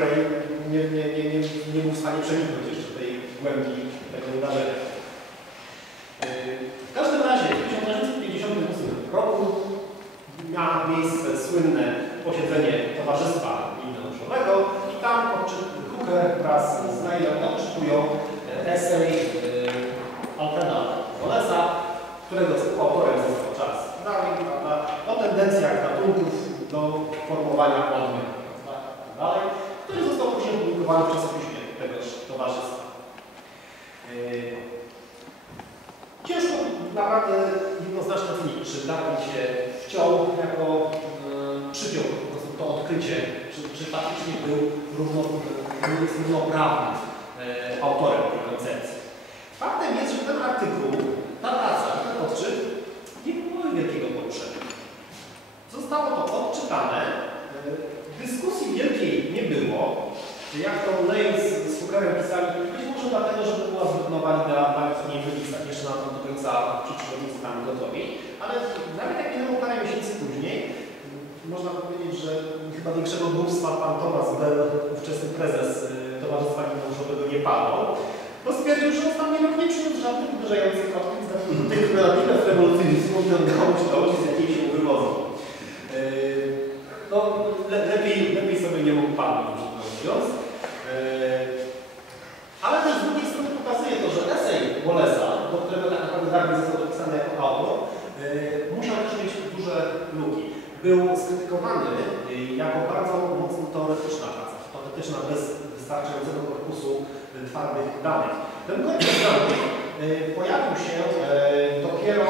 której nie, nie, nie, nie, nie był w stanie przeniknąć jeszcze tej głębi tego wydarzenia. W każdym razie w 1858 roku miało miejsce słynne posiedzenie Towarzystwa Lineuszowego i tam Hooker wraz z Neilem odczytują esej Alfreda Wallace'a, którego autorem został Charles Darwin, prawda, o tendencjach gatunków do formowania odmian, tak dalej, który został później opublikowany w czasopiśmie tegoż towarzystwa. Ciężko naprawdę jednoznacznie ocenić, czy Darwin się wciął jako przypiął po prostu to odkrycie, czy, czy faktycznie był równo, równoprawnym yy, autorem tej koncepcji. Faktem jest, że ten artykuł, ta praca, ten odczyt nie było wielkiego poruszenia. Zostało to odczytane, nie było, jak to Lane z, z Hookerem pisali, być może dlatego, że była zbyt nowa idea dla niej wypisać, jeszcze na to do końca przeciwnicy tam gotowi, ale nawet jak minęło parę miesięcy później, można powiedzieć, że chyba większego głupstwa pan Thomas Bell, ówczesny prezes y, Towarzystwa Linuszowego nie padł, bo stwierdził, że ostatni rok nie przyniósł żadnych uderzających kroków, tych relatywnych rewolucjonizmów udało się dołożyć, z jakiej się wywodzą. Mówiąc. Ale też z drugiej strony pokazuje to, że esej Wallace'a, do którego tak naprawdę Darwin został dopisany jako autor, musiał też mieć duże luki. Był skrytykowany jako bardzo mocno teoretyczna praca, teoretyczna bez wystarczającego korpusu twardych danych. Ten korpus danych pojawił się dopiero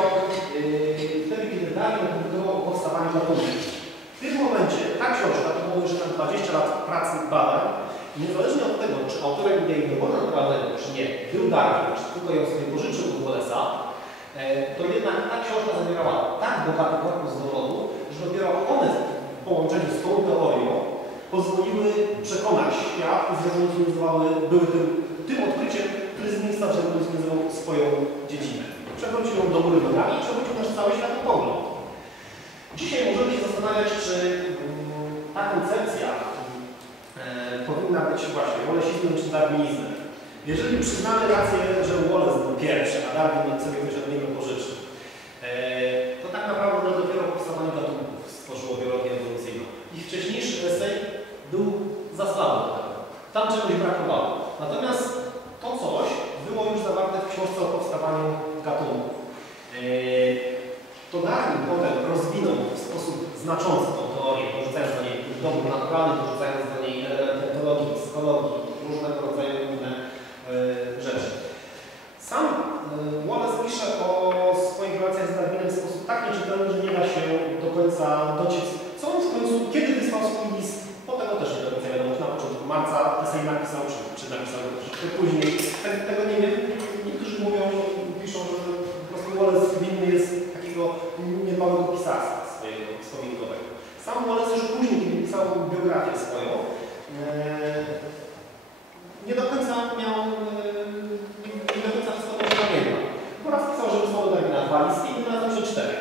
wtedy, kiedy Darwin opublikował o powstawaniu gatunków. W tym momencie ta książka, to było już tam 20 lat pracy badań, niezależnie od tego, czy autorem jej wyboru naturalnego, czy nie, był Darwin, czy tylko ją sobie pożyczył od Wallace'a, to jednak ta książka zawierała tak bogaty korpus dowodu, że dopiero one w połączeniu z tą teorią pozwoliły przekonać świat i zrewolucjonizowały, były tym, tym odkryciem, który z miejsca zrewolucjonizował swoją dziedzinę. Przewrócił ją do góry nogami i przewrócił nasz cały światopogląd. Dzisiaj możemy się zastanawiać, czy ta koncepcja powinna być właśnie wolesizmem czy darwinizmem. Jeżeli przyznamy rację, że Wallace był pierwszy, a Darwin sobie od niego pożyczył, e, to tak naprawdę dopiero powstawanie gatunków stworzyło biologię ewolucyjną. Ich wcześniejszy esej był za słaby. Tam czegoś brakowało. Natomiast to coś było już zawarte w książce o powstawaniu gatunków. E, to Darwin potem rozwinął w sposób znaczący tą teorię, dorzucając do niej dowód naturalny, dorzucając do etologii, psychologii, różnego rodzaju inne e, rzeczy. Sam e, Wallace pisze o swoich relacjach z Darwinem w sposób tak nieczytelny, że nie da się do końca dociec, co on w końcu, kiedy wysłał swój list, po tego też nie do końca wiadomo, czy na początku marca esej napisał, czy, czy napisał troszeczkę później. Tego, tego nie wiem. Niektórzy mówią, piszą, że po prostu Wallace winny jest takiego niedbałego pisarstwa swojego wspominkowego. Sam Wallace już później, kiedy pisał biografię swoją, nie do końca miał, nie, nie do końca wszystko to pamiętał. Po raz pisał, że wysłał do na dwa listy, innym razem, że cztery.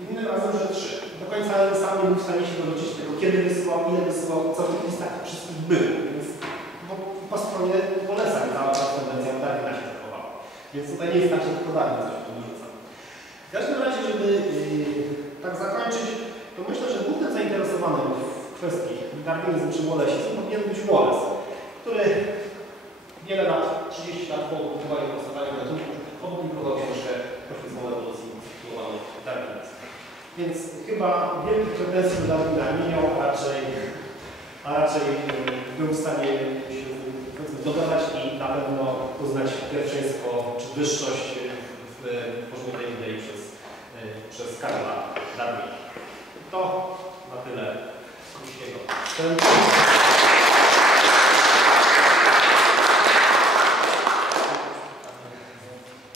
Innym razem, że trzy. Do końca sam nie był w stanie się doliczyć tego, kiedy wysyłał, ile wysyłał, co w tych listach wszystkich było. Więc bo po stronie Wallace'a cała korespondencja Darwina się zachowała. Więc tutaj nie jest tak, że tylko Darwin coś tu wyrzuca. W każdym razie, żeby yy, tak zakończyć, to myślę, że głównym zainteresowanym w kwestii darwinizmu czy Wallace'izmu powinien być Wallace, który wiele lat, 30 lat po opublikowaniu powstania gatunków opublikował książkę poświęconą ewolucji zatytułowaną Darwinizm. Więc chyba wielkich pretensji do Darwina nie miał, a raczej, a raczej był w stanie się dogadać i na pewno uznać pierwszeństwo czy wyższość w porządnej idei przez, przez Karla Darwina. To na tyle. Krótkiego wstępu.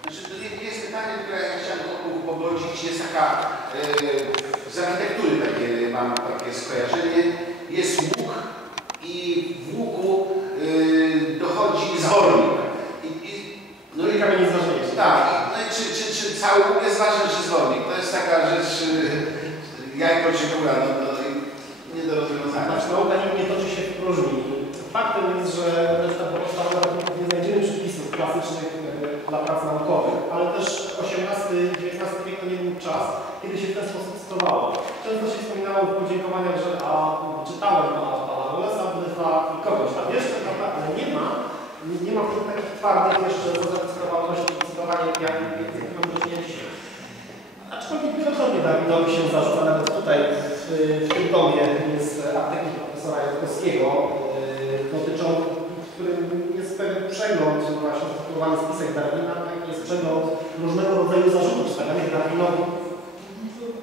Znaczy, to nie- nie jest pytanie, które ja chciałem wokół Jest taka, e, z architektury takie, mam takie skojarzenie. Jest łuk i w łuku e, dochodzi zwornik. I, i, no i kamień jest ważniejszy. Tak. No i czy, czy, czy cały łuk jest ważny, czy zwornik? To jest taka rzecz, e, jajko czy kura, no, no, nie do rozwiązania. Znaczy nauka nie, nie toczy się w próżni. Faktem jest, że reszta podstawowa nie znajdziemy przepisów klasycznych dla prac naukowych, ale też XVIII-XIX wiek kiedy się w ten sposób stosowało. Często się wspominało w podziękowaniach, że a czytałem pana, pana Blytha i kogoś tam jeszcze, prawda, ale nie ma, nie ma takich twardych jeszcze zarejestrowalności i cytowania, jak, jak, jak mamy do dzisiaj. Aczkolwiek wielokrotnie Darwinowi się zarzuca, nawet tutaj w, w tym domie jest artykuł profesora Jankowskiego yy, dotyczący, w którym jest pewien przegląd, właśnie zatytułowany spisek Darwina, tak, jest przegląd różnego rodzaju zarzutów stawianych Darwinowi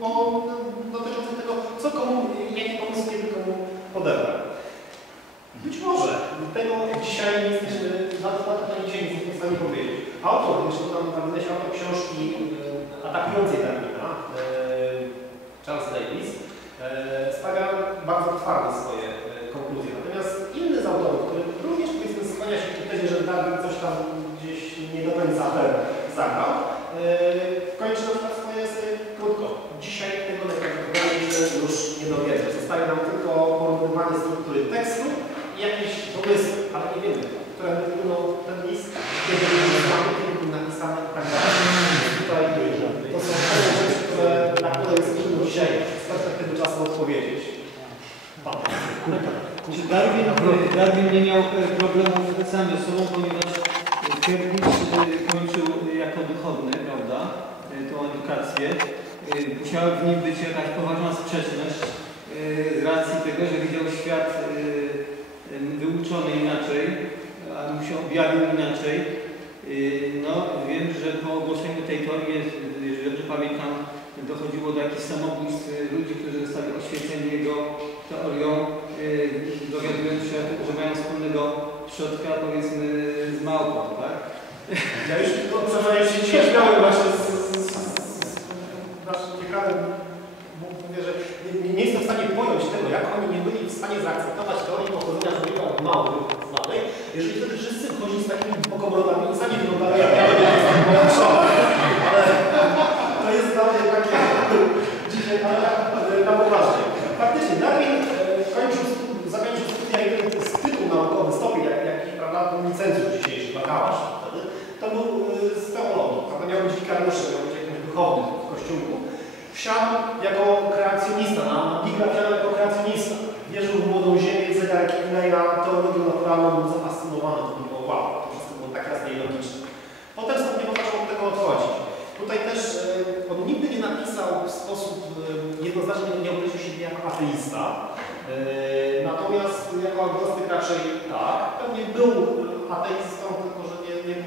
o, dotyczących tego, co komu, jaki pomysł kiedy komu podebrał. Być może tego dzisiaj nie na to, na dzisiaj nie jesteśmy w stanie powiedzieć. Autor, jeszcze tam na się autor książki e, atakującej Darwina, e, Charles Davis, e, stawia bardzo twarde swoje konkluzje. Natomiast inny z autorów, który również powiedzmy skłania się ku tezie, że Darwin coś tam gdzieś nie do końca zagrał, e, kończy na przykład swoje esej krótko. Dzisiaj tego najprawdopodobniej się już nie dowiemy. Zostaje nam tylko porównywanie struktury tekstu i jakieś pomysły, ale nie wiemy, które wpłyną ten list, kiedy był napisany, kiedy był napisany i tak dalej. Tutaj to są te rzeczy, które, na które jest trudno dzisiaj z perspektywy czasu odpowiedzieć. Pan. Czy Darwin, Darwin nie miał e, problemów sam ze sobą, ponieważ Kierowicz kończył jako duchowny, prawda, e, tą edukację. E, Musiała w nim być jakaś poważna sprzeczność e, z racji tego, że widział świat e, e, wyuczony inaczej, a mu się objawił inaczej. E, No, wiem, że po ogłoszeniu tej teorii, jeżeli dobrze pamiętam, dochodziło do jakichś samobójstw e, ludzi, którzy zostali oświeceni jego teorią, yy, się, że mają wspólnego przodka, powiedzmy, z małpą, tak? Ja już to przeważnie się dzisiaj śmiałem właśnie z, z, z, z naszym dziekanem. Mówię, że nie, nie jestem w stanie pojąć tego, jak oni nie byli w stanie zaakceptować teorii pochodzenia człowieka od małpy zwanej, jeżeli wtedy wszyscy wchodzili z takimi bokobrodami i sami wyglądali jak ja Ale to jest dla mnie takie dzisiaj, na poważnie. Faktycznie Darwin e, kończył, zakończył studia z tytuł naukowy, stopień, jak, jaki, prawda, ten licencjusz dzisiejszy, bakalarz wtedy, to był e, z teologii, prawda, miał być wikariuszem, miał być jakimś duchownym w kościółku. Wsiadł jako kreacjonista, na bigrafiana jako kreacjonista. Wierzył w młodą ziemię, zegarek Inneya, teologią naturalną, był zafascynowany, to było wow, to wszystko było tak jasne i logiczne. Potem stopniowo zaczął od tego odchodzić. Tutaj też e, on nigdy nie napisał w sposób e, jednoznacznie nie określił siebie jako ateista. E, natomiast jako agnostyk raczej tak. Pewnie był ateistą, tylko że nie, nie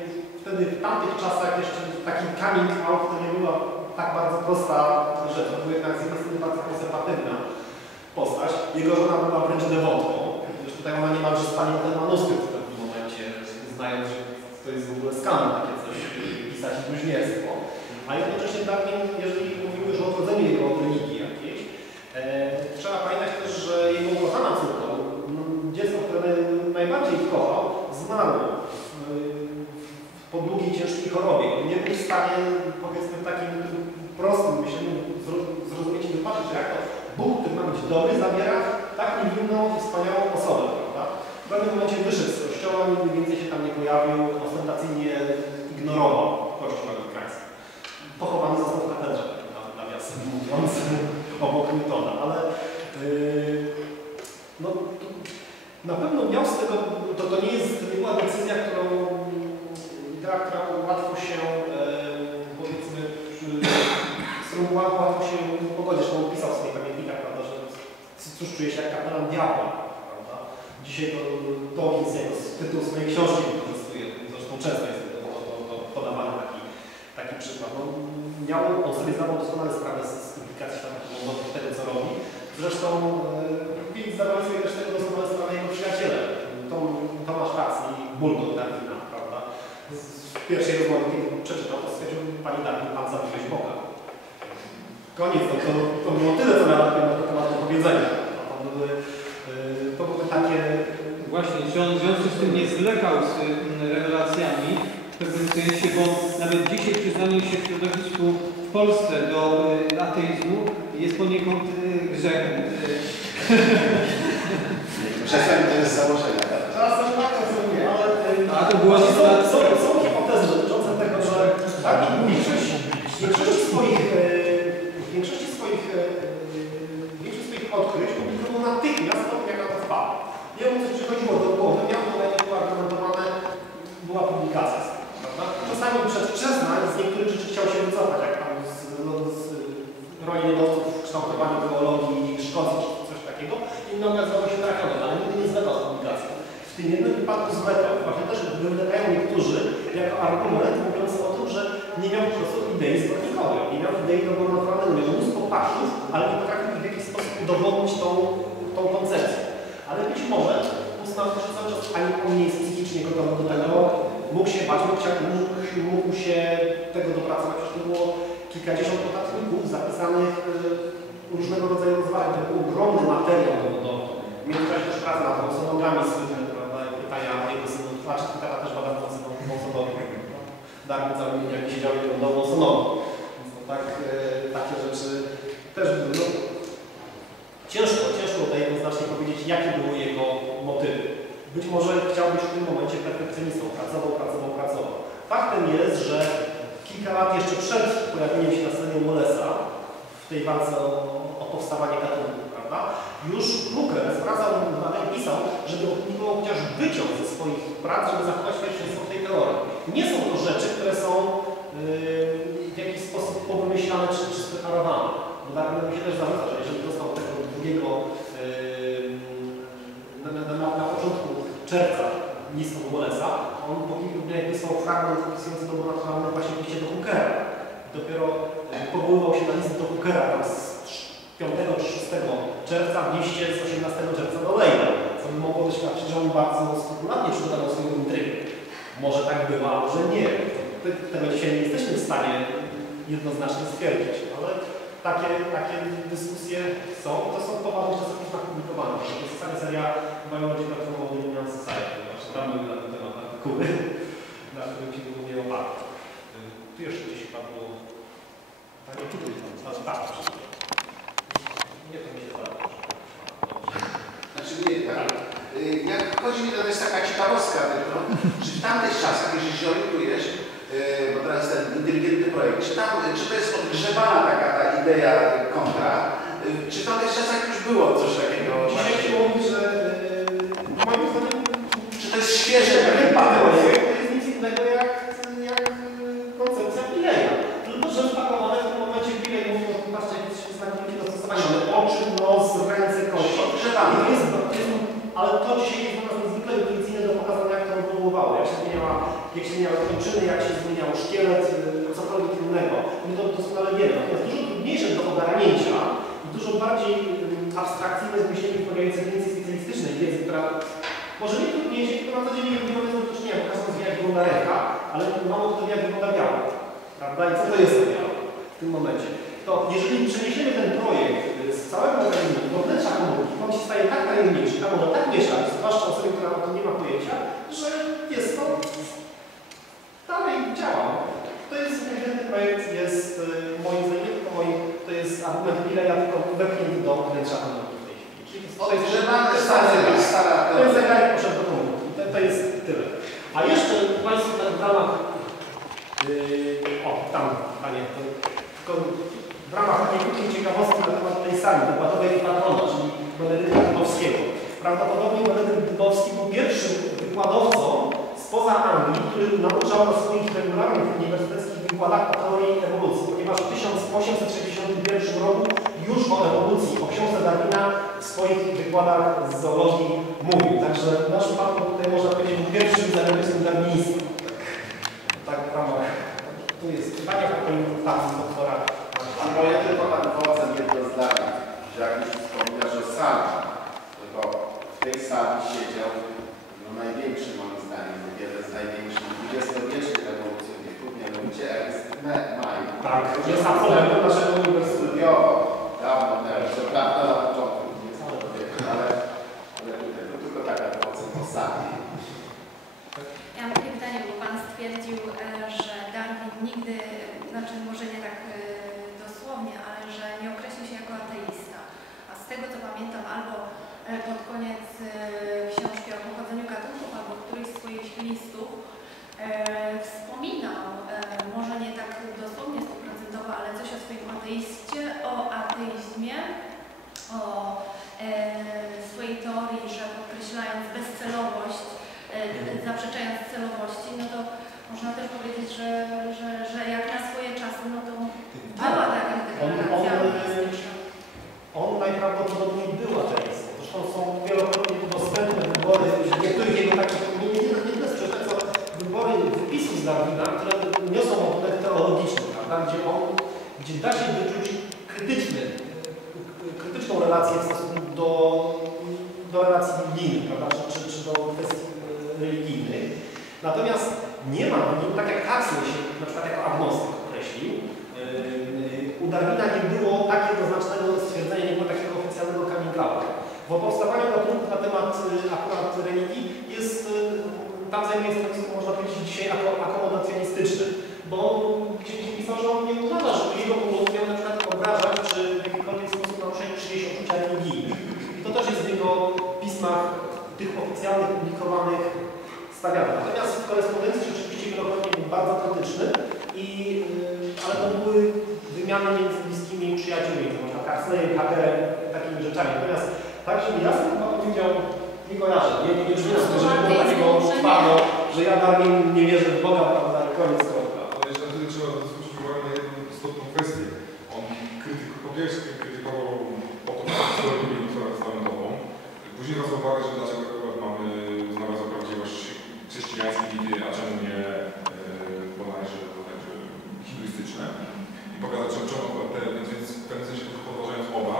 wtedy w tamtych czasach jeszcze taki coming out to nie była tak bardzo prosta rzecz. To była jednak z jednej strony bardzo konserwatywna postać. Jego żona była wręcz dewotką. Zresztą tutaj ona niemalże spaliła ten manuskrypt w pewnym momencie, znając, że to jest w ogóle skandal takie coś pisać bluźnierstwo. A jednocześnie Darwin, jeżeli mówimy już o odrodzeniu jego od religii jakiejś, e, trzeba pamiętać też, że jego ukochana córka, m, dziecko, które najbardziej kochał, zmarło w, po długiej, ciężkiej chorobie. On nie był w stanie, powiedzmy, takim prostym myśleniem zro- zrozumieć i wypatrzeć, że jak to Bóg, który ma być dobry, zabiera tak niewinną i wspaniałą osobę, prawda? W pewnym momencie wyszedł z kościoła, nigdy więcej się tam nie pojawił, ostentacyjnie ignorował kościół anglikański. Pochowany został w katedrze, na- nawiasem mówiąc, obok Newtona, ale yy, no, na pewno miał z tego, to, to nie jest, to nie była decyzja, którą, idea, która łatwo się, yy, powiedzmy, przy, z którą łatwo łatwo się pogodzić, że on pisał w swoich pamiętnikach, prawda, że c- cóż czuje się jak kapelan diabła, prawda. Dzisiaj to Dawkins jako tytuł swojej książki wykorzystuje, zresztą często jest to, to, to podawany taki, taki przykład. No, miał, on sobie zdawał doskonale sprawę z, z publikacji świata tego, co robi. Zresztą yy, więc zdawali sobie też tego doskonale sprawę jego przyjaciele. Tom, Tomasz Hac i Bulldog Darwina, prawda. Z, z pierwszej rozmowy, kiedy przeczytał, to stwierdził, pani Darwin, pan zabiłeś Boga. Koniec, to, to, to było tyle, co miałem na temat do powiedzenia. To były, Właśnie, czy on w związku z tym nie zlekał z mm, rewelacjami, w pewnym sensie, bo nawet dzisiaj przyznanie się w środowisku w Polsce do y, ateizmu jest poniekąd y, grzechem. Czasami to jest założenie. Czasem tak, czasem nie, ale... Y, A to było... Są, są, są hipotezy dotyczące tego, że tak, większość, większość swoich, większości swoich, większość swoich odkryć publikowano natychmiast, jak ogromny materiał dowodowy. Międzyczasie też praca nad wąsonogami słynne, prawda, i pytania jego synów, znaczy pytania też badał synom wąsonogi. Darwin cały jak siedział i oglądał wąsonogą. Więc to tak, y, takie rzeczy też były. No, ciężko, ciężko tutaj jednoznacznie powiedzieć, jakie były jego motywy. Być może chciał być w tym momencie perfekcjonistą, pracował, pracował, pracował. Faktem jest, że kilka lat jeszcze przed pojawieniem się na scenie Wallace'a w tej walce o powstawanie gatunku, prawda, już Hooker zwracał uwagę i pisał, żeby opiniował chociaż wyciąg ze swoich prac, żeby zachować pierwszeństwo tej teorii. Nie są to rzeczy, które są yy, w jakiś sposób powymyślane czy, czy spreparowane. Bo Darwinowi się też zarzuca, że jeżeli dostał tego drugiego yy, na, na, na, początku czerwca list od on po kilku dniach fragment opisujący dowód naturalny właśnie liście do Hookera. Dopiero e, powoływał się na list do Hookera tam z 5 czy 6 czerwca w liście z 18 czerwca do Lejla, co by mogło doświadczyć, że on bardzo skrupulatnie przygotował swoją intrygę. Może tak było, a może nie. Te- Tego dzisiaj nie jesteśmy w stanie jednoznacznie stwierdzić, ale takie, takie dyskusje są to są poważne czasopisma publikowane. To jest stara seria Biology Platform of Society, właśnie tam były na ten temat artykuły, na którym się głównie oparł. Tu jeszcze gdzieś było... Tak, tutaj, tak, tak. Nie, to mi się zdaje. Znaczy nie, tak. Y, Jak chodzi mi, to jest taka ciekawostka tylko, czy w tamtych czasach, jeżeli się orientujesz, y, bo teraz ten inteligentny projekt, czy, tam, czy to jest odgrzewana taka ta idea kontra, y, czy w tamtych czasach już było coś takiego? Dzisiaj się mówi, że moim zdaniem Czy to jest świeże? Chyba projekt to jest nic innego jak, jak y, koncepcja Pileja. Tylko, że wpakowane w tym momencie Pilej mówi, no patrzcie, jesteśmy znakomicie dostosowani. Mamy oczy, nos, ręce, I Odgrzewamy. to jest, jest, ale to dzisiaj jest nas niezwykle intuicyjne do pokazania, jak to ewoluowało, jak się zmieniała, jak się zmieniały kończyny, jak się zmieniał szkielet, y, cokolwiek innego. My to doskonale wiemy. Natomiast dużo trudniejsze do ogarnięcia i dużo bardziej y, abstrakcyjne jest myślenie wymagające więcej specjalistycznej wiedzy, która może nie trudniejsze, tylko na co dzień nie mamy do czynienia, wie, jak wygląda ręka, ale mało kto wie, jak wygląda biało. Prawda? I co to jest biało w tym momencie? To jeżeli przeniesiemy ten projekt z całego organizmu do wnętrza komórki, on się staje tak tajemniczy, a może tak mieszać, zwłaszcza osobie, która o tym nie ma pojęcia, że jest to dalej działa. To jest inteligentny projekt, jest y, moim zdaniem, nie tylko moim, to jest argument Mileja, tylko wepchnięty do wnętrza komórki w tej chwili. Czyli to jest Odgrzewane stare, stara to jest zegarek poszedł do komórki. To, to jest tyle. A jeszcze Państwo tak w ramach, yy, o tam Panie, to, tylko w ramach takiej krótkiej ciekawostki na temat tej sali wykładowej patrona, czyli Benedyka Dybowskiego. Prawdopodobnie Benedykt Dybowski był pierwszym wykładowcą spoza Anglii, który nauczał na swoich regularnych uniwersyteckich wykładach o teorii ewolucji, ponieważ w 1861 roku już o ewolucji, o książce Darwina w swoich wykładach z zoologii mówił. Także nasz pan tutaj można powiedzieć był pierwszym zagranicznym darwinistą. Tak, tak w ramach. Tu jest pytanie, potem tam doktora. A moje tylko pan ocen jedno zdanie, że jak już wspominasz o sali, tylko w tej sali siedział no największy moim zdaniem, jeden z największych dwudziestowiecznych ewolucjonistów, mianowicie Ernst May. Tak, jest absolwentem naszego uniwersytetu. Dawno temu, co prawda na początku wieku, ale, ale tutaj to tylko taka ocen o sali. Ja mam takie pytanie, bo Pan stwierdził, e, że Darwin nigdy, znaczy może nie tak e, dosłownie, ale że nie określił się jako ateista. A z tego co pamiętam, albo e, pod koniec e, książki o pochodzeniu gatunków, albo któryś z swoich listów e, wspominał, e, może nie tak dosłownie stuprocentowo, ale coś o swoim ateiście, o ateizmie, o e, swojej teorii, że podkreślając bezcelowość, e, zaprzeczając celowości, no to można też powiedzieć, że, że, że jak na swoje czasy, no to była taka deklaracja On- on, ateistyczna. On najprawdopodobniej był ateistą. Zresztą są wielokrotnie dostępne wybory, nie niektórych jego takich, nie, nie, nie tyle sprzecznych, co wybory wypisów z Darwina, które niosą ładunek teologiczny, prawda? Gdzie on, gdzie da się wyczuć krytyczny, krytyczną relację w stosunku do, do relacji biblijnych, prawda? Czy, czy, czy do kwestii e, religijnych. Natomiast nie ma, w nim, tak jak Huxley się na przykład jako agnostyk określił, yy, u Darwina nie było tak jednoznacznego stwierdzenia, nie było takiego oficjalnego coming outu. Bo powstawaniu gatunków na temat yy, akurat religii jest, yy, tam zajmuje stanowisko, można powiedzieć, dzisiaj ako, akomodacjonistyczne. Bo gdzieś pisał, nie uważa, że jego pogląd miał na przykład obrażać, czy w jakikolwiek sposób naruszać czyjeś uczucia religijne. I to też jest w jego pismach, tych oficjalnych, publikowanych, stawiane. Korespondencji rzeczywiście wielokrotnie był bardzo krytyczny, i, yy, ale to były wymiany między bliskimi przyjaciółmi, można Huxleyem, Hagerem, takimi rzeczami. Natomiast tak, że mi jasno chyba powiedział, nie kojarzę, nie, nie, nie przyznam, że było takiego twardo, że ja Darwin nie wierzę w Boga, prawda, koniec kropka. Ale jeszcze wtedy trzeba zwrócić uwagę na jedną istotną kwestię. On krytyk, po pierwsze krytykował autorytetową testamentową. Później zwracał uwagę, że dlaczego akurat mamy znaleźć za prawdziwość chrześcijańskie Biblię, a czemu nie e, bodajże to także hinduistyczne. I pokazać, czemu czemu akurat te, więc, więc w pewnym sensie podważając oba,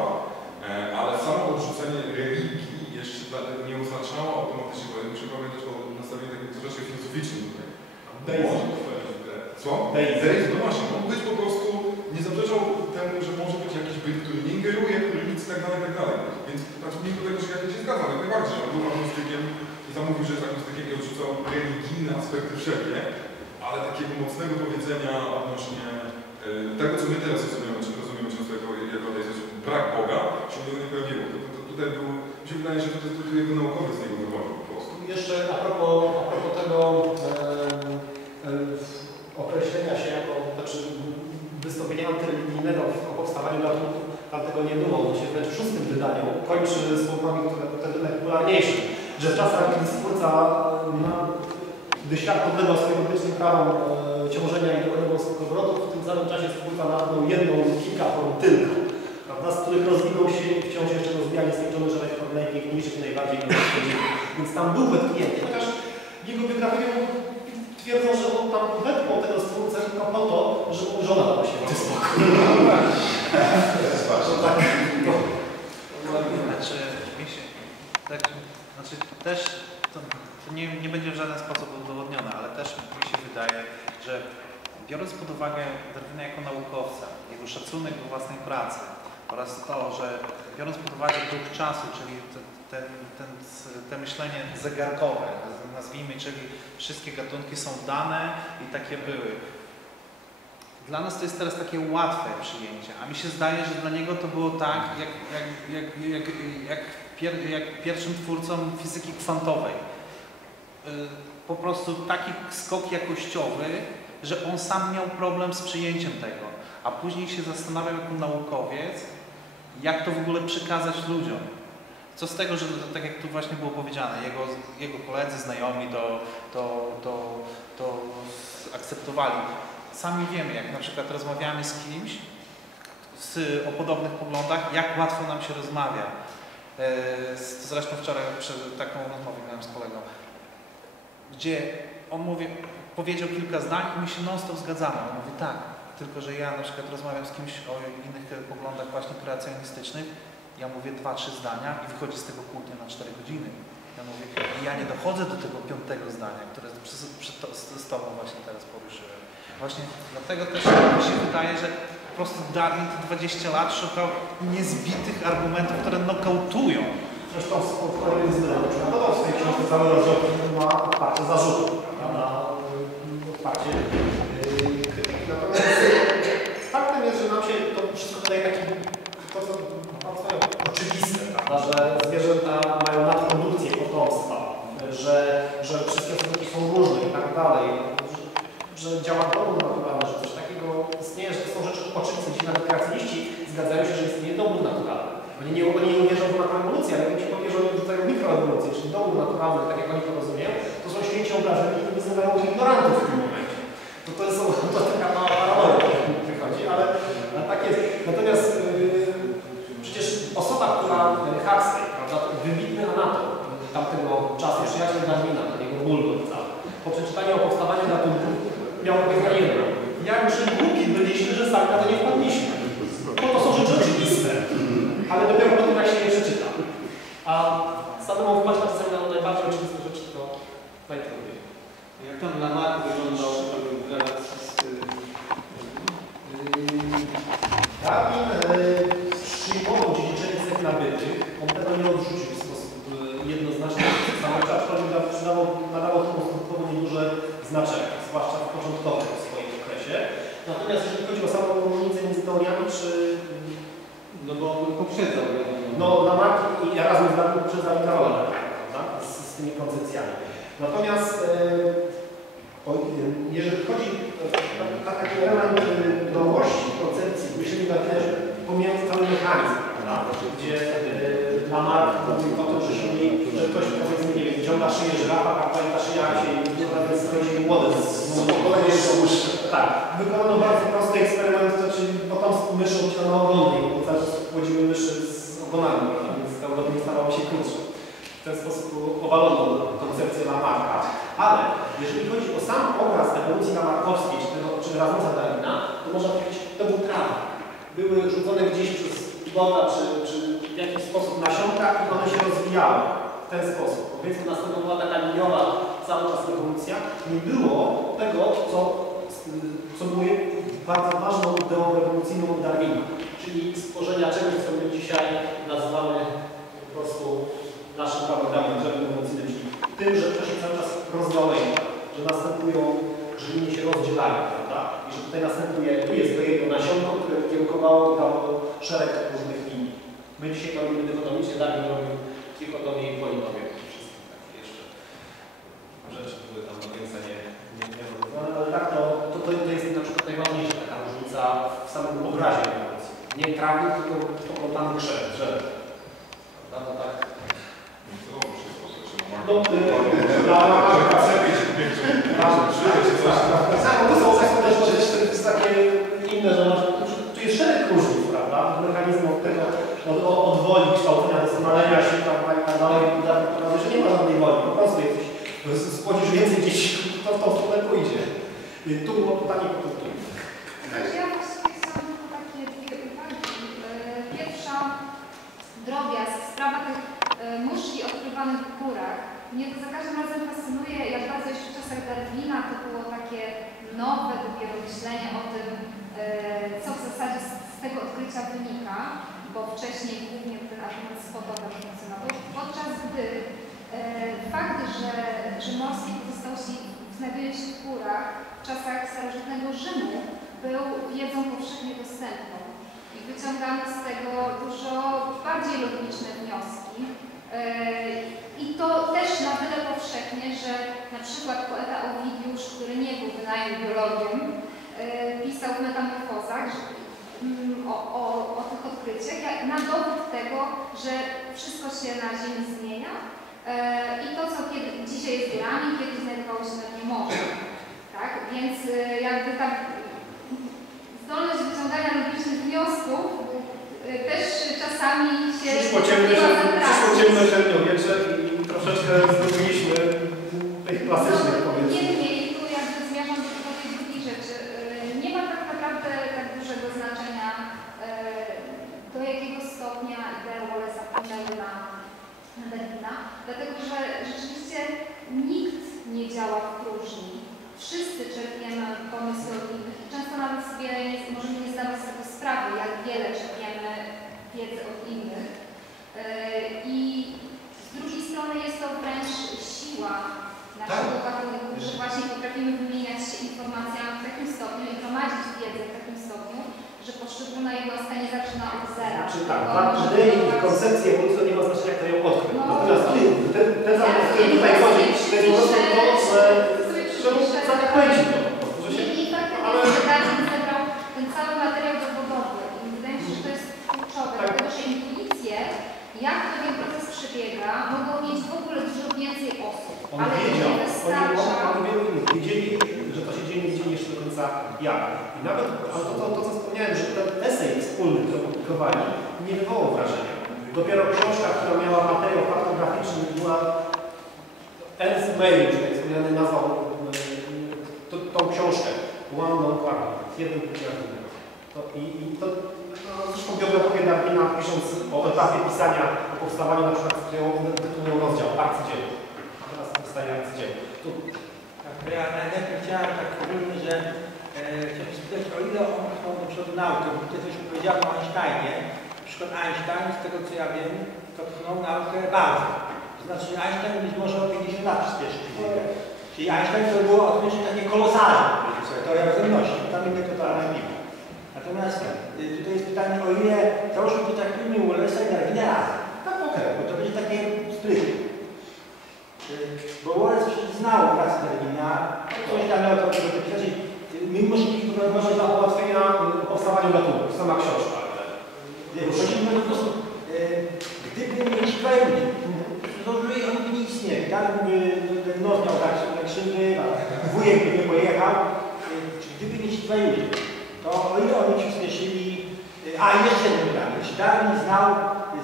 e, ale samo odrzucenie religii jeszcze dla, nie oznaczało automatycznie, bo muszę pamiętać o nastawieniu takim troszeczkę filozoficznym tutaj. Deizm. Co? Deizm. Deizm, no właśnie, mógł być po prostu, nie zaprzeczał temu, że może być jakiś byt, który nie ingeruje, który nic i tak dalej, i tak dalej. Więc znaczy nie do tego, że ja nie się zgadzam, jak najbardziej, że on był agnostykiem i tam mówił, że jest agnostykiem i odrzucał religijne aspekty wszelkie, ale takiego mocnego powiedzenia odnośnie e, tego, co my teraz rozumiemy, czy rozumiemy często jako, jako deizm, brak Boga, się u niego nie pojawiło. To, to, to tutaj był, mi się wydaje, że to, to, to, to jego naukowiec z niego wychodził po prostu. Jeszcze a propos, a propos tego em, em, określenia się jako, znaczy wystąpienia w powstawaniu gatunków, tam tego nie było. On się wręcz w szóstym wydaniu kończy słowami, które wtedy najpopularniejsze, że w czasach, kiedy stwórca ma, gdy świat podlegał swoim obecnym prawom e, ciążenia i dokonywał swych obrotów, w tym samym czasie stwórca natknął jedną kilka form tylko, prawda, z których rozwinął się wciąż jeszcze rozwija nieskończony szereg najpiękniejszych najbardziej. Więc tam był wetknięty, chociaż jego biografię twierdzą, że on tam wepchnął tego stwórcę tylko po to, że mu żona dała się w spokój. To tak, no. Znaczy, mi się, tak, znaczy też to, to nie, nie będzie w żaden sposób udowodnione, ale też mi się wydaje, że biorąc pod uwagę Darwina jako naukowca, jego szacunek do własnej pracy oraz to, że biorąc pod uwagę duch czasu, czyli ten, ten, te myślenie zegarkowe, nazwijmy, czyli wszystkie gatunki są dane i takie były. Dla nas to jest teraz takie łatwe przyjęcie, a mi się zdaje, że dla niego to było tak, jak, jak, jak, jak, pier, jak pierwszym twórcą fizyki kwantowej. Y, Po prostu taki skok jakościowy, że on sam miał problem z przyjęciem tego, a później się zastanawiał jako naukowiec, jak to w ogóle przekazać ludziom. Co z tego, że tak jak tu właśnie było powiedziane, jego, jego koledzy, znajomi to, to, to, to akceptowali. Sami wiemy, jak na przykład rozmawiamy z kimś z, o podobnych poglądach, jak łatwo nam się rozmawia. E, Zresztą wczoraj przed taką rozmowę miałem z kolegą, gdzie on mówi, powiedział kilka zdań i my się non-stop zgadzamy. On mówi tak, tylko że ja na przykład rozmawiam z kimś o innych poglądach właśnie kreacjonistycznych, ja mówię dwa, trzy zdania i wychodzi z tego kłótnia na cztery godziny. Ja mówię, ja nie dochodzę do tego piątego zdania, które to, z, z Tobą właśnie teraz poruszyłem. Właśnie dlatego też mi się wydaje, że po prostu Darwin te 20 lat szukał niezbitych argumentów, które nokautują. Zresztą zdaniu przykładował w swojej książce cały rozdział, ma odparcie zarzutów, prawda, na y, odparcie y, krytyki. Natomiast faktem jest, że nam się to wszystko wydaje takim, to co Pan wspomniał, oczywiste, prawda, że zwierzęta mają nadprodukcję potomstwa, że, że wszystkie osobniki są różne i tak dalej, że, że działa dobór naturalny, że coś takiego istnieje, że to są rzeczy oczywiste. Ci nawet kreacjoniści zgadzają się, że istnieje dobór naturalny. Oni nie, oni nie wierzą w makroewolucję, ale oni wrzucają mikroewolucję, czyli dobór naturalny, tak jak oni to rozumieją, to są święci obrażeni i wyzywają ignorantów w tym momencie. To, to, jest, to taka mała paralela wychodzi, ale, ale tak jest. Natomiast yy, przecież osoba, która Huxley, prawda, wybitny anatom tamtego czasu, przyjaciel Darwina, ten jego bulldog cały. Po przeczytaniu o powstawaniu gatunku miał pytanie jedno. Jak że głupi byliśmy, że sami na to nie wpadliśmy? Bo to są rzeczy oczywiste, ale dopiero potem jak się je przeczyta. A samemu wpaść na czasami na najbardziej oczywiste rzeczy to najtrudniej. Jak tam Lamarck wyglądał w relacji z... Yy, Darwin e, przyjmował dziedziczenie cech nabytych, on tego nie odrzucił w sposób e, jednoznaczny, aczkolwiek da- przydawał, nadawał temu stosunkowo nieduże znaczenie, zwłaszcza w początkowym swoim okresie. Natomiast jeżeli chodzi o samą różnicę między teoriami, czy no bo on poprzedzał wiadomo. no, Lamarck i Erasmus Darwin uprzedzali Karola, prawda, z, z tymi. Natomiast e, e, jeżeli chodzi o ta- taki element e, nowości koncepcji w myśleniu Darwina, że pomijając cały mechanizm, gdzie e, Lamarck mówił o tym, że, się że ktoś powiedzmy, nie wiem, ciąga szyję żyrafa, a ta szyja się schodzi młode z złóż. tak, wykonano bardzo prosty eksperyment, to czyli myszy obcinano ogony i cały czas płodziły myszy z ogonami, prawda, więc prawdopodobnie stawało się krótsze. W ten sposób obalono koncepcję Lamarcka, ale jeżeli chodzi o sam obraz ewolucji lamarkowskiej, czy, czy Erasmusa Darwina, to można powiedzieć, to był trawnik. Były rzucone gdzieś przez woda, czy, czy w jakiś sposób nasionka i one się rozwijały w ten sposób. Powiedzmy, następowała taka liniowa cały czas ewolucja. Nie było tego, co co było bardzo ważną ideą rewolucyjną Darwina, czyli stworzenia czegoś, co my dzisiaj nazywamy po prostu naszym prawodawnym drzewem ewolucyjnym, czyli tym, że to się cały czas rozgałęzia, że następują, że linie się rozdzielają, prawda? I że tutaj następuje, tu jest to jedno nasionko, które kierunkowało i dało szereg różnych linii. My dzisiaj to robimy dychotomicznie, Darwin robił trichotomię i polinomię. Wszystkie takie jeszcze rzeczy były tam do końca nie, nie, nie rozwiązane, ale tak to, to, to, to jest na przykład najważniejsza taka różnica w samym obrazie. Nie trawnik, tylko poplątany krzew, drzew. Prawda? To tak. Rzeczy No, Tak, to są też to jest takie inne, że tu jest szereg różnic, prawda? Mechanizmów tego, od, od, woli, kształcenia, doskonalenia się tam, tak dalej, i tak naprawdę, że nie ma żadnej woli, po prostu jesteś, spłodzisz więcej dzieci, to w tą stronę pójdzie. Tu było pytanie po prostu. Ja właściwie są tylko takie dwie uwagi. E, Pierwsza, drobiazg, sprawa tych e, muszli odkrywanych w górach. Mnie to za każdym razem fascynuje, jak bardzo jeszcze w czasach Darwina to było takie nowe dopiero myślenie o tym, e, co w zasadzie z, tego odkrycia wynika, bo wcześniej głównie ten argument spodoba funkcjonował, podczas gdy e, fakt, że, że morskie pozostałości znajdują się w górach w czasach starożytnego Rzymu, był wiedzą powszechnie dostępną i wyciągano z tego dużo bardziej logiczne wnioski. I to też na tyle powszechnie, że na przykład poeta Ovidiusz, który nie był bynajmniej biologiem, yy, pisał w metamorfozach że, mm, o, o, o tych odkryciach na dowód tego, że wszystko się na Ziemi zmienia yy, i to, co kiedy, dzisiaj jest górami, kiedyś znajdowało się na dnie morza. Tak? Więc yy, jakby tak zdolność wyciągania logicznych wniosków też czasami się Przyszło ciemne, chyba przyszło ciemne i troszeczkę zgubiliśmy tych klasycznych powiedzmy. Niemniej, tu jakby zmierzam do tej drugiej rzeczy. Y, Nie ma tak naprawdę tak dużego znaczenia, y, do jakiego stopnia Wallace'a wpłynęły na, na Darwina, dlatego że rzeczywiście nikt nie działa w próżni. Wszyscy czerpiemy pomysły od innych i często nawet sobie nie, możemy nie zdawać z tego sprawy, jak wiele czerpiemy wiedzy od innych. Yy, I strony jest to wręcz siła naszego gatunku, że właśnie potrafimy wymieniać się informacjami w takim stopniu i gromadzić wiedzę w takim stopniu, że poszczególna jednostka nie zaczyna od zera. Czy tak, tylko brak może idei i koncepcji ewolucji to nie ma znaczenia, kto ją odkrył. No. Natomiast ty, ten, ten jest po prostu to, że, że mu zakręci to po prostu, że się I, i faktycznie ale- ale... Darwin zebrał ten cały materiał dowodowy i wydaje mi się, że to jest kluczowe, Tak. dlatego że intuicje, jak pewien proces przebiega, mogą mieć w ogóle dużo więcej osób, On ale to wiedział, nie oni, wystarcza. on, on wielu innych wiedzieli, że to się dzieje, nie wiedzieli jeszcze do końca jak. I nawet, ale to, to, to co wspomniałem, że ten esej wspólny, który opublikowali, nie wywołał wrażenia. Dopiero książka, która miała materiał faktograficzny, była Ernst Mayr, tutaj wspomniany nazwał e, tą książkę One Non Quarter, jeden Darwina. To, I i to, no, zresztą biografię Darwina pisząc o etapie pisania, o powstawaniu na przykład tytułują rozdział Arcydzieło. A teraz powstaje Arcydzieło. Tu Tak, ja najlepiej chciałem tak ogólnie, że e, chciałem spytać, o ile on pchnął do przodu naukę, bo tutaj coś powiedziałem o Einsteinie. Przykład Einstein, z tego co ja wiem, to pchnął naukę bardzo. To znaczy Einstein być może o 50 lat przyspieszył fizykę. Czyli Einstein to było odpowiednio takie kolosalne, sobie, teoria wzajemności, tam inne totalne nie ma. Natomiast y, tutaj jest pytanie, o ile załóżmy potraktujmy Wallace'a i Darwina razem. tak, okej. Bo to będzie takie sprytne. Y, Bo Wallace przecież znał pracę Darwina, coś tam miał to i, y, Mimo, że Może dla ułatwienia powstawaniu gatunku, sama książka. Mi po prostu, e, gdyby dwa ludzie, to by oni by nie istnieli, tak? By ten nos miał tak, tak krzywy, wujek by nie pojechał. E, czy Gdyby mieć dwa ludzie, to o ile oni przyspieszyli, e, a jeszcze jedno pytanie, czy Darwin znał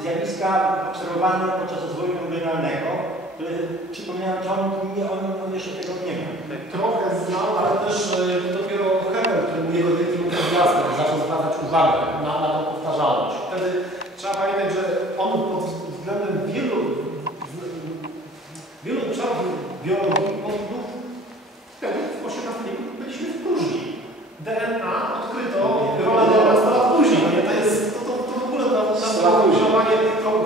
zjawiska obserwowane podczas rozwoju embrionalnego, które przypominają, że on, nie, on, on jeszcze tego nie miał. Trochę znał, ale też dopiero Hegel, który był jego wielkim entuzjastą, zaczął zwracać uwagę na, na tą powtarzalność. Wtedy trzeba pamiętać, że on pod względem wielu, wielu obszarów biologii podróż w XVIII wieku byliśmy w próżni. DNA odkryto rolę DNA 100 lat później. No nie? To jest to, to, to w ogóle na, na funkcjonowanie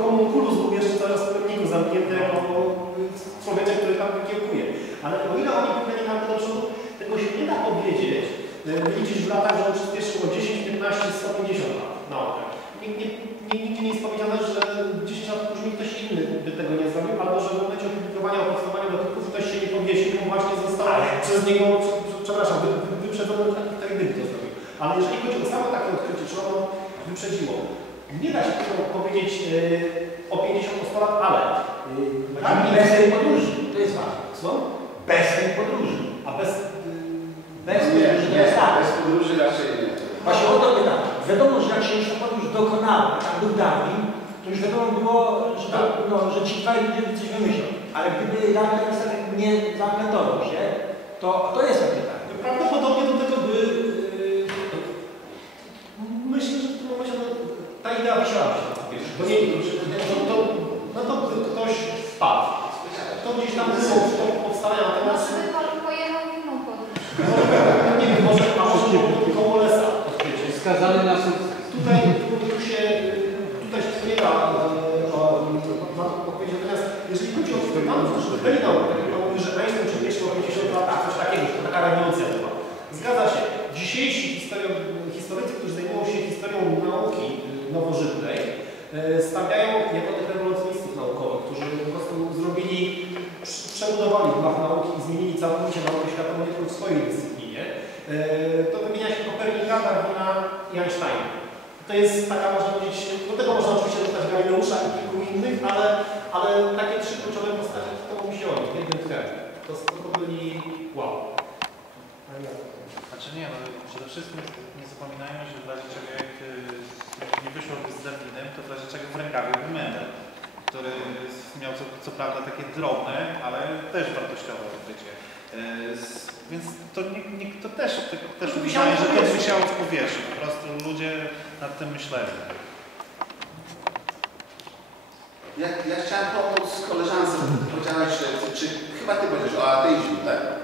homunculus był jeszcze coraz w pewniku zamkniętego człowieka, który tam wykiełkuje. Ale o ile oni pchnęli nam do przodu, tego się nie da powiedzieć, y, liczyć w latach, że on przyspieszyło 10, 15, 150 lat naukę. Nikt nie, nie, nigdzie nie jest powiedziane, że 10 lat później ktoś inny by tego nie zrobił, albo że w momencie opublikowania o powstawaniu gatunków ktoś się nie powiesił, bo właśnie został przez niego, prze- prze- przepraszam, wy, wy, wyprzedzony tak, tak gdyby to zrobił. Ale jeżeli chodzi o samo takie odkrycie, czy ono wyprzedziło, nie da się tego powiedzieć yy, o 50 o 100 lat, ale yy, Tak, bez tej podróży, to jest ważne. co? Bez tej podróży. A bez... Bez Nie, podróży to nie, jest tak. bez podróży raczej nie. Właśnie o to pytam. Wiadomo, że jak się już ta podróż dokonała, tam był Darwin, to już wiadomo było, że, to, że ci dwaj ludzie by coś wymyślą. Ale gdyby przykład nie zapletował się, to, to jest to pytanie. Prawdopodobnie do tego by... Yy, myślę, że w tym momencie no, ta idea wysiadła się. Bo nie, to, to, no to by ktoś wpadł. To gdzieś tam było w to powstania, natomiast... Może by po- pojechał w inną podróż. No, nie wiem, może, a może tylko Molesa odkrycie. Skazany na sukces. Tutaj, tu, tu się, tutaj się nie da e, o, na to odpowiedzieć. Natomiast jeżeli chodzi o panów, którzy byli naukę, to mówi, że Einstein przyspieszył o 50 lat, coś takiego, że to taka rewolucja była. Zgadza się. Dzisiejsi historio, historycy, którzy zajmują się historią nauki y, nowożytnej, e, stawiają jako tych rewolucjonistów naukowych, którzy po prostu zrobili, prze- przebudowali gmach nauki i zmienili całkowicie naukę światową nie tylko w swojej dyscyplinie. E, To wymienia się Kopernika, Darwina i Einsteina. To jest taka, można powiedzieć, do tego można oczywiście dodać Galileusza i kilku innych, ale, ale takie trzy kluczowe postacie to mówi się o nich, w jednym tle. To, to byli wow. Znaczy nie, no przede wszystkim nie zapominają, że w razie czego jak y, nie wyszłoby z Darwinem, to w razie czego w rękawie był Mendel, który miał co, co prawda takie drobne, ale też wartościowe odkrycie. Y, z- Więc to, nie, nie, to też, to, też uznaję, w że to wisiało w powietrzu. Po prostu ludzie nad tym myśleli. Ja, ja chciałem pomóc koleżance, powiedziałaś, że czy chyba ty będziesz o ateizmie, tak?